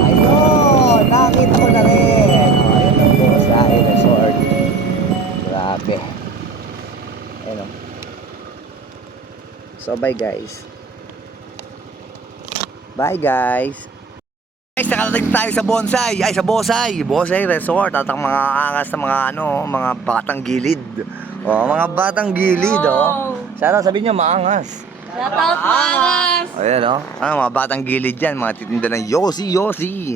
Ayun, nakita ko na rin. Ayun ang Bonsai Resort. Grabe. Ayun o. So bye guys. Bye guys. Guys, nakarating tayo sa Bonsai. Ay, sa Bonsai Resort. At ang mga angas na mga mga batang gilid. Oh, mga batang gilid, oh. Sana sabihin niyo maangas. Shoutout Mangas! Ayan, oh. Mga batang gilid yan. Mga titinda ng Yossi.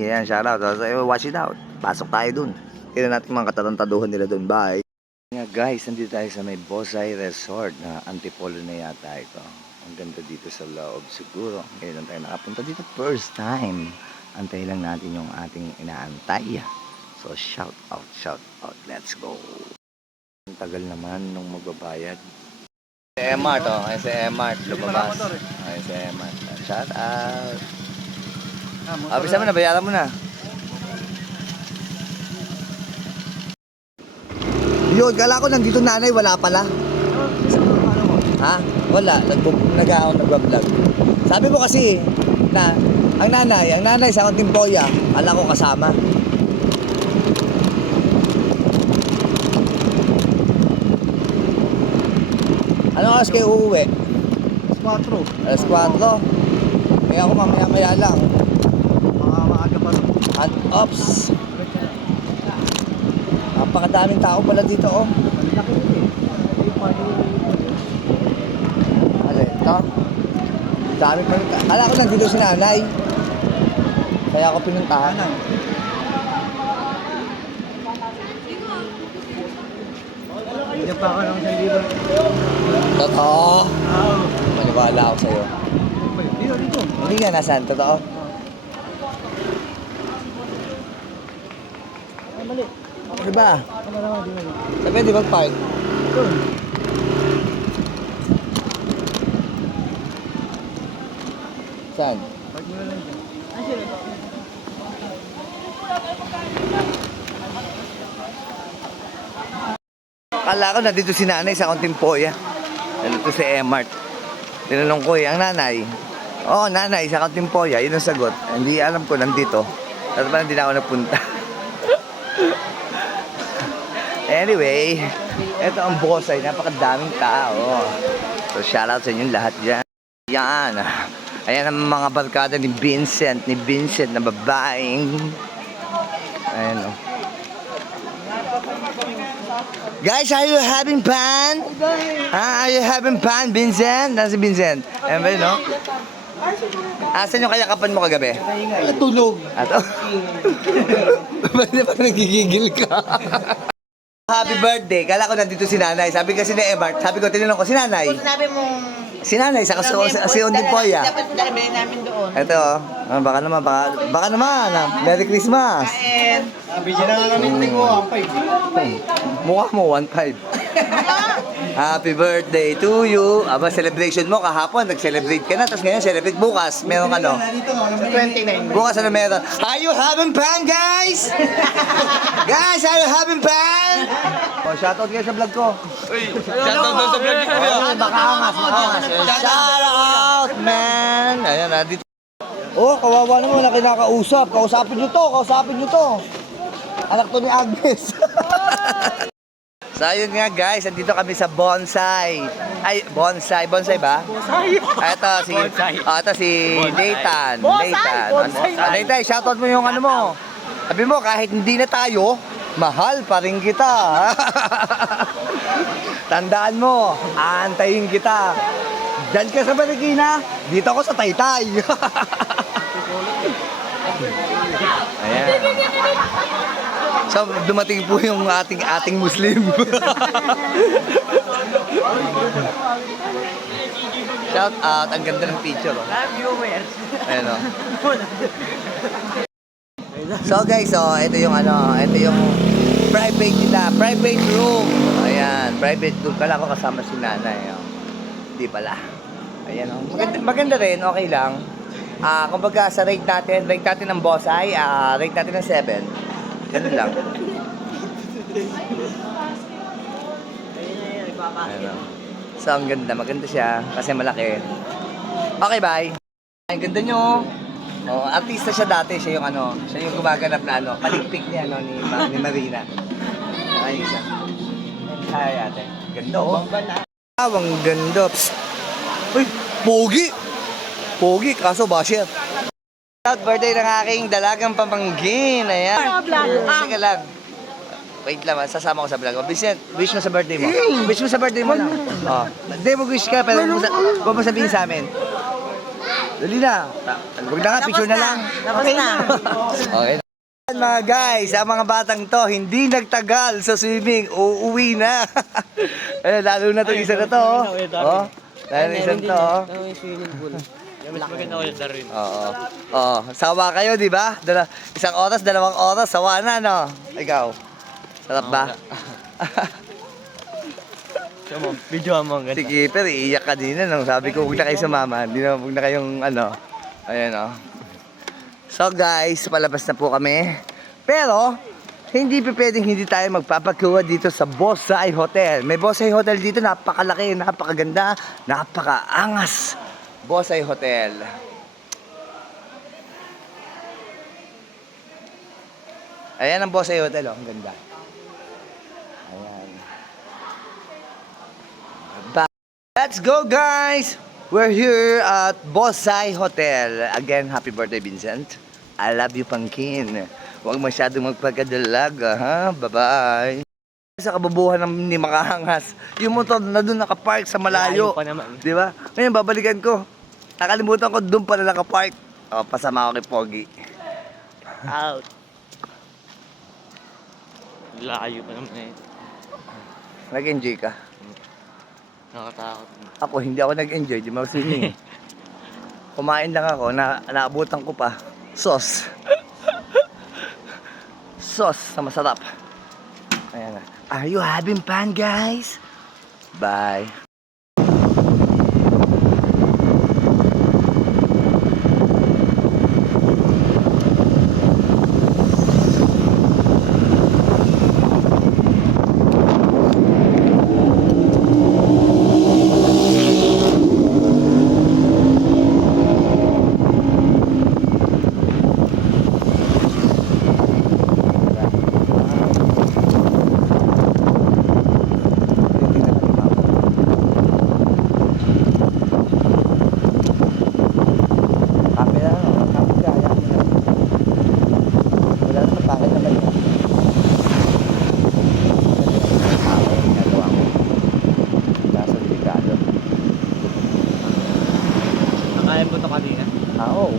Ayan, shoutout. So, watch it out. Pasok tayo dun. Tignan natin mga katarantaduhan nila dun. Bye. Nga guys, nandito tayo sa may Bonsai Resort na Antipolo na yata ito. Ang ganda dito sa loob siguro. Ngayon lang tayo nakapunta dito first time. Antay lang natin yung ating inaantay. So shout out. Let's go. Ang tagal naman nung magbabayad. Si Emart, oh. Ay si Emart. Lumabas. Ay si Emart. Shout out. Bisa mo na, bayaran mo na. Yun, kala ko nandito nanay, wala pala. Ha? Wala. Nag-vlog. Sabi mo kasi na ang nanay sa konting boya, ala ko kasama. Ano oras kayo uuwi? Alas 4. Kaya ako mamaya lang. Maaga pa rin. At ops. Napakadaming tao pala dito, oh. Ano ito? Dami pa rin. Kala ko nandito si nanay. Kaya ako pinuntahan. Diyan pa ako ng 1,000. Totoo. Maniwala ako sa'yo. Dito. Hindi nga, nasaan? Totoo. Ay, mali. Diba? Ano naman, di mo. Sabi, di ba park? Doon. Saan? Park mo na lang dyan. Ay, sila. Kala ko nandito si nanay sa Kontimpoya. Nandito si Emart. Tinanong ko ang nanay. Oo, nanay sa Kontimpoya. Yun ang sagot. Hindi alam ko nandito. At parang hindi na ako napunta. Anyway, ito ang Bonsai. Napakadaming tao. So shoutout sa inyong lahat dyan. Yan. Ayan ang mga barkada ni Vincent na babaeng. Ayan o. Guys, are you having fun? Are you having fun, Vincent? Nasa si Vincent? Ayan ba yun, no? Asan yung kayakapan mo kagabi? Tulog. Ato? Ba't na parang nagigigil ka? Happy birthday. Kala ko nandito si nanay. Sabi kasi ni Emart, sabi ko, tinanong ko, si nanay. Sinabi mo, Si nanay, sa si Ondipoya. dapat dali namin doon. Ito, baka naman, Merry Christmas. And, Sabi niya na nga kami, ko, ang 5. Mukha mo, 1.5. Happy birthday to you. Aba, celebration mo kahapon, nag-celebrate ka na. Tapos ngayon, celebrate bukas. Meron ano? 29. Bukas ano meron? Are you having fun, guys? Guys, are you having fun? Oh, shoutout kayo sa vlog ko. Shoutout daw sa vlog ko. Baka angas. Shoutout, man. Ayan, dito. Oh, kawawa naman na kinakausap. Kausapin nyo to. Anak to ni Agnes. So ayun nga guys, andito kami sa Bonsai. Ay, Bonsai ba? Bonsai. Ito si Nathan. Nathan, shoutout mo yung ano mo. Sabi mo, kahit hindi na tayo, mahal pa rin kita. Tandaan mo, aantayin kita. Diyan ka sa Marikina, dito ako sa Taytay. Ayan. So, dumating po yung ating Muslim. Shout out, ang ganda ng picture. Oh. viewers. Ayan o. So guys, ito yung private nila, private room. Ayan, private room. Kala ko kasama si nanay. Oh. Hindi pala. Ayan o. Maganda rin, okay lang. Kumbaga sa rate natin ng Bonsai, rate natin ng 7. Ganun lang. Ayan o. So ang ganda, maganda siya kasi malaki. Okay, bye. Ang ganda nyo. Oh, artista siya dati, siya yung ano, siya yung gumaganap na ano, paligpik niya ano ni Marina. Ayun siya. Hi ate. Ganda oh. Ang ganda. Psst. Uy, pogi. Pogi, kaso basher. Happy birthday ng aking dalagang pamangkin. Ayan. Teka lang. Wait lang, sasama ko sa vlog. Vincent, wish mo sa birthday mo. Wish mo sa birthday mo lang. Oh. Hindi mo wish ka, pero huwag mo sabihin sa amin. Dali na. Huwag na nga, picture na lang. Tapos na. Okay. Mga guys, ang mga batang to, hindi nagtagal sa swimming, uuwi na. Ayun, lalo na itong isa na to. Oh. Lalo na isang to. Mas maganda ko yung Darwin. Oo. Oo. Sawa kayo, di ba? Isang oras, 2 oras, sawa na, no? Ikaw. Sarap ba? Video mo ang Si Kipper, iiyak kanina nung sabi ko, huwag na kayo sumama. Hindi na, huwag na kayong ano. Ayan, oh. So guys, palabas na po kami. Pero, hindi pa pwedeng hindi tayo magpapakuha dito sa Bosay Hotel. May Bosay Hotel dito, napakalaki, napakaganda, napakaangas. Bosay Hotel. Ayan ang Bosay Hotel, oh. Ang ganda. Ayan. Let's go, guys! We're here at Bosay Hotel. Again, happy birthday, Vincent. I love you, Pangkin. Huwag masyadong magpagkadalaga, ha? Bye-bye. Sa kabubuhan ni Makahangas, yung motor na doon nakapark sa malayo. Malayo pa naman. Di ba? Ngayon, babalikan ko. Nakalimutan ko doon pala nakapark. O, pasama ako kay Pogi. Out. Layo pa naman eh. Nag-enjoy ka? Nakatakot. Ako, hindi ako nag-enjoy. Di mag-swimming. Kumain lang ako. Naabutan ko pa. Sauce. Sauce na masarap. Ayan na. Are you having fun, guys? Bye. Nakaya mo ito kanina? Oo.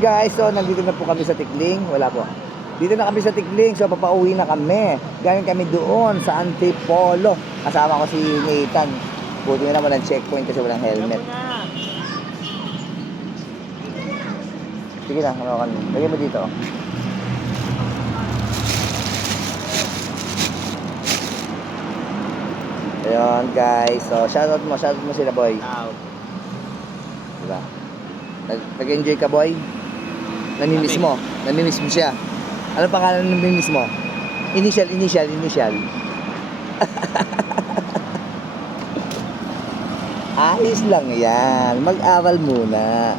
guys, so nandito na po kami sa Tikling. Wala po. Dito na kami sa Tikling, so papauwi na kami. Galing kami doon sa Antipolo. Kasama ko si Nathan. Buti nga naman ang checkpoint kasi walang helmet. Sige na, hawakan mo. Lagyan mo dito. Ayun guys, so shoutout mo sila boy. Out. Diba? Nag-enjoy ka boy? Namimiss mo siya. Ano pangalan ng namimiss mo? Initial. Ayos lang yan. Mag-aral muna.